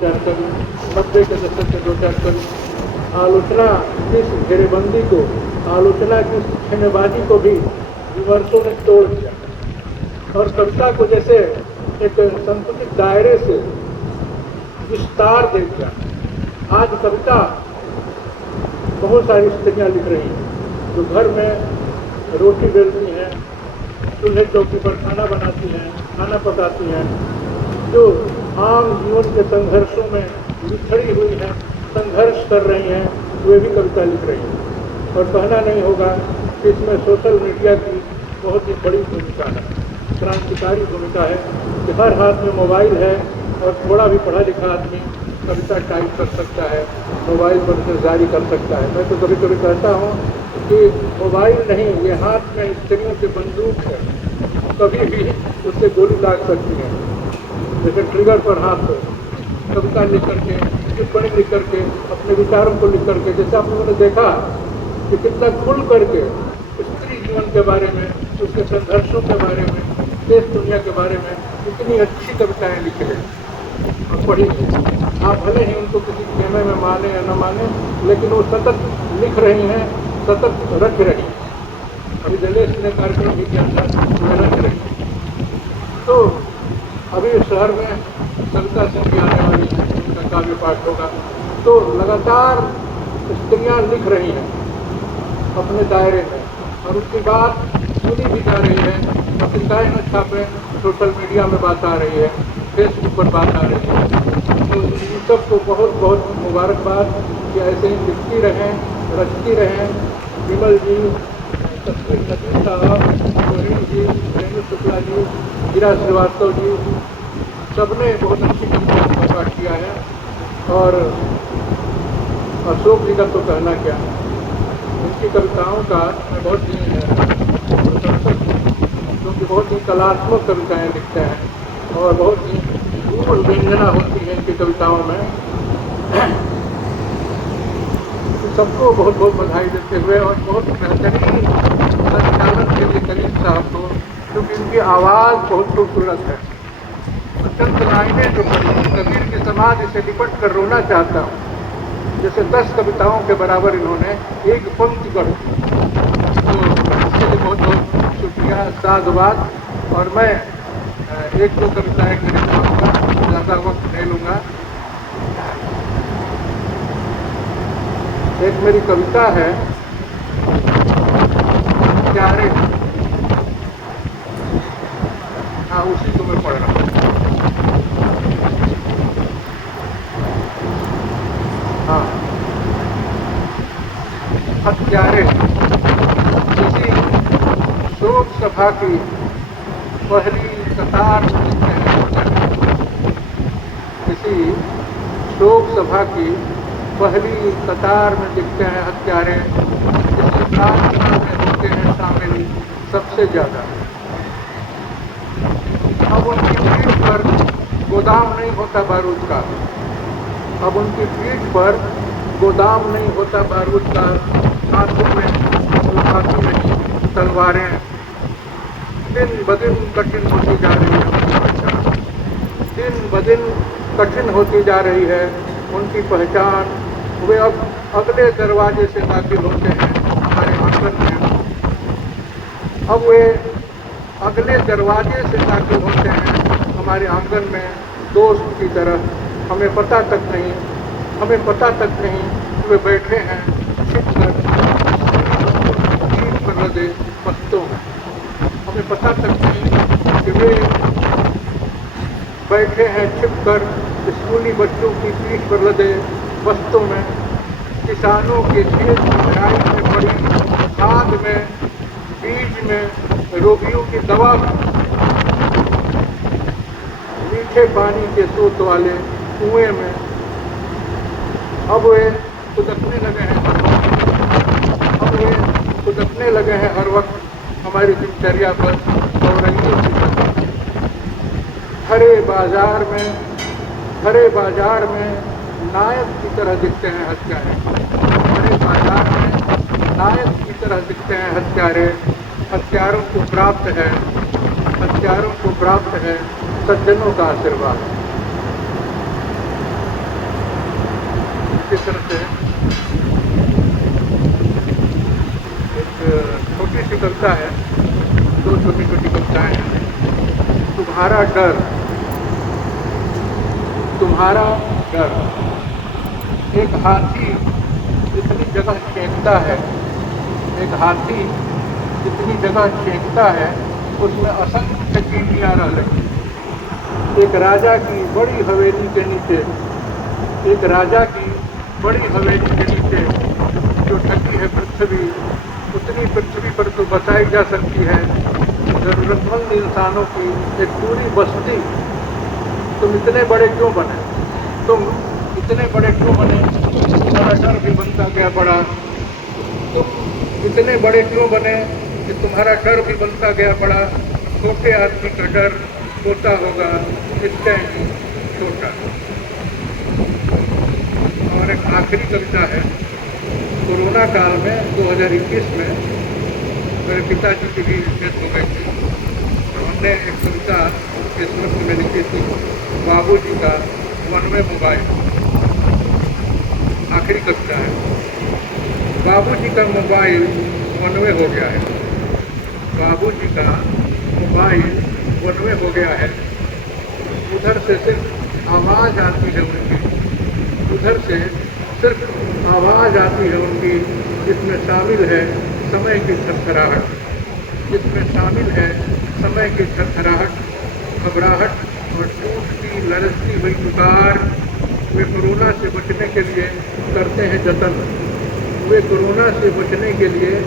चार कवि, 90 के दशक के 2-4 कवि आलोचना की इस घेरेबंदी को, आलोचना की इस खेमेबाजी को भी विमर्शों ने तोड़ दिया और कविता को जैसे एक संकुचित दायरे से विस्तार दे दिया। आज कविता बहुत सारी स्त्रियां लिख रही हैं जो घर में रोटी बेलती हैं, चूल्हे चौकी पर खाना बनाती हैं, खाना पकाती हैं, जो आम जीवन के संघर्षों में बिछड़ी हुई हैं, संघर्ष कर रही हैं, वे भी कविता लिख रही हैं। और कहना नहीं होगा कि इसमें सोशल मीडिया की बहुत ही बड़ी भूमिका है, क्रांतिकारी भूमिका है कि हर हाथ में मोबाइल है और थोड़ा भी पढ़ा लिखा आदमी कविता टाइप कर सकता है, मोबाइल पर उसे जारी कर सकता है। मैं तो कभी कभी कहता हूँ कि मोबाइल नहीं, ये हाथ में स्त्रियों की बंदूक है, कभी भी उससे गोली लाग सकती है। जैसे ट्रिगर पर हाथ हो, कविता लिख करके, टिप्पणी लिख करके, अपने विचारों को लिख करके, जैसे आप लोगों ने देखा कि कितना खुल करके स्त्री जीवन के बारे में, उसके संघर्षों के बारे में, देश दुनिया के बारे में इतनी अच्छी कविताएं लिखी है और पढ़ी। आप भले ही उनको किसी खेमे में माने या न माने, लेकिन वो सतत लिख रही हैं, सतत रख रही हैं। अभी जलेश ने कार्यक्रम भी किया था, वो रख रही हैं। तो अभी शहर में कविता संधि आने वाली है, उनका काव्य पाठ होगा। तो लगातार स्त्रियां लिख रही हैं अपने दायरे में और उसकी बात सुनी भी जा रही है, पत्रिकाएं न छापे, सोशल मीडिया में बात आ रही है, फेसबुक पर बात आ रही है। तो इन सबको बहुत बहुत मुबारकबाद कि ऐसे ही लिखती रहें, रचती रहें। विमल जी, तस्वीर नदीम साहब, सोहिनी जी, रेणु शुक्ला जी, हीरा श्रीवास्तव जी, सबने बहुत अच्छी कविता का पाठ किया है। और अशोक जी का तो कहना क्या, उनकी कविताओं का मैं बहुत ही क्योंकि बहुत ही कलात्मक कविताएं लिखते हैं और बहुत ही दूर व्यंजना होती है इनकी कविताओं में। सबको बहुत बहुत बधाई देते हुए और बहुत बेहतरीन संचालन के लिए कलीम साहब को, क्योंकि इनकी आवाज़ बहुत खूबसूरत है। चंद लाइनें जो कबीर के समाज से लिपट कर रोना चाहता हूँ, जैसे 10 कविताओं के बराबर इन्होंने एक पंक्ति पढ़ी। तो इसके लिए बहुत बहुत शुक्रिया, साधुवाद। और मैं एक दो कविताएं खरीद पाऊँगा, ज़्यादा वक्त नहीं लूँगा। एक मेरी कविता है प्यारे, हाँ उसी को मैं पढ़ रहा हूँ। हाँ, हत्यारे। किसी शोक सभा की पहली कतार में दिखते हैं, किसी शोक सभा की पहली कतार में दिखते हैं हत्यारे, किसी प्रार्थना में होते हैं शामिल सबसे ज्यादा। अब उनकी पीठ पर गोदाम नहीं होता बारूद का, अब उनकी पीठ पर गोदाम नहीं होता बारूद का, हाथों में उठाती नहीं तलवारें। दिन ब दिन कठिन होती जा रही है उनकी पहचान, दिन ब दिन कठिन होती जा रही है उनकी पहचान। वे अब अगले दरवाजे से दाखिल होते हैं हमारे आंगन में, अब वे अगले दरवाजे से दाखिल होते हैं हमारे आंगन में, दोस्त की तरह। हमें पता तक नहीं वे बैठे हैं छिपकर पीठ पर लदे पत्तों में। हमें पता तक नहीं कि वे बैठे हैं छिपकर स्कूली बच्चों की पीठ पर लदे बस्तों में, किसानों के खेत की लड़ाई में पड़ी खाद में, बीज में, रोगियों की दवा में, मीठे पानी के सोत वाले कुएं में। अब वे खुदकने लगे हैं हर वक्त हमारी दिनचर्या पर गौरंगियों की तरह। हरे बाजार में नायक की तरह दिखते हैं हत्यारे, हरे बाजार में नायक की तरह दिखते हैं हत्यारे। हत्यारों को प्राप्त है सज्जनों का आशीर्वाद। चित्र से एक छोटी सी कविता है, दो छोटी छोटी कविताएं हैं। तुम्हारा डर, तुम्हारा डर। एक हाथी जितनी जगह छेंकता है, एक हाथी जितनी जगह छेंकता है, उसमें असंख्य चींटियां रह रही। एक राजा की बड़ी हवेली के नीचे, एक राजा की बड़ी हवेली के नीचे जो ढकी है पृथ्वी, उतनी पृथ्वी पर तो बसाई जा सकती है जरूरतमंद इंसानों की एक पूरी बस्ती। तुम इतने बड़े क्यों बने, तुम इतने बड़े क्यों बने, तुम्हारा डर भी बनता गया बड़ा। तुम इतने बड़े क्यों बने कि तुम्हारा डर भी बनता गया बड़ा। छोटे आदमी का डर होता होगा इस टाइम छोटा। और एक आखिरी कविता है। कोरोना काल में 2021 में मेरे पिताजी की भी डेथ हो गई थी, तो हमने एक कविता इस वक्त में लिखी थी, बाबूजी का 1वे मोबाइल। आखिरी कविता है। बाबूजी का मोबाइल 1वे हो गया है, बाबूजी का मोबाइल 1वे हो गया है। उधर से सिर्फ आवाज़ आती है उनकी, उधर से सिर्फ आवाज़ आती है उनकी, जिसमें शामिल है समय की थरथराहट, जिसमें शामिल है समय की थरथराहट, घबराहट और टूटती लरजती हुई पुकार। वे कोरोना से बचने के लिए करते हैं जतन, वे कोरोना से बचने के लिए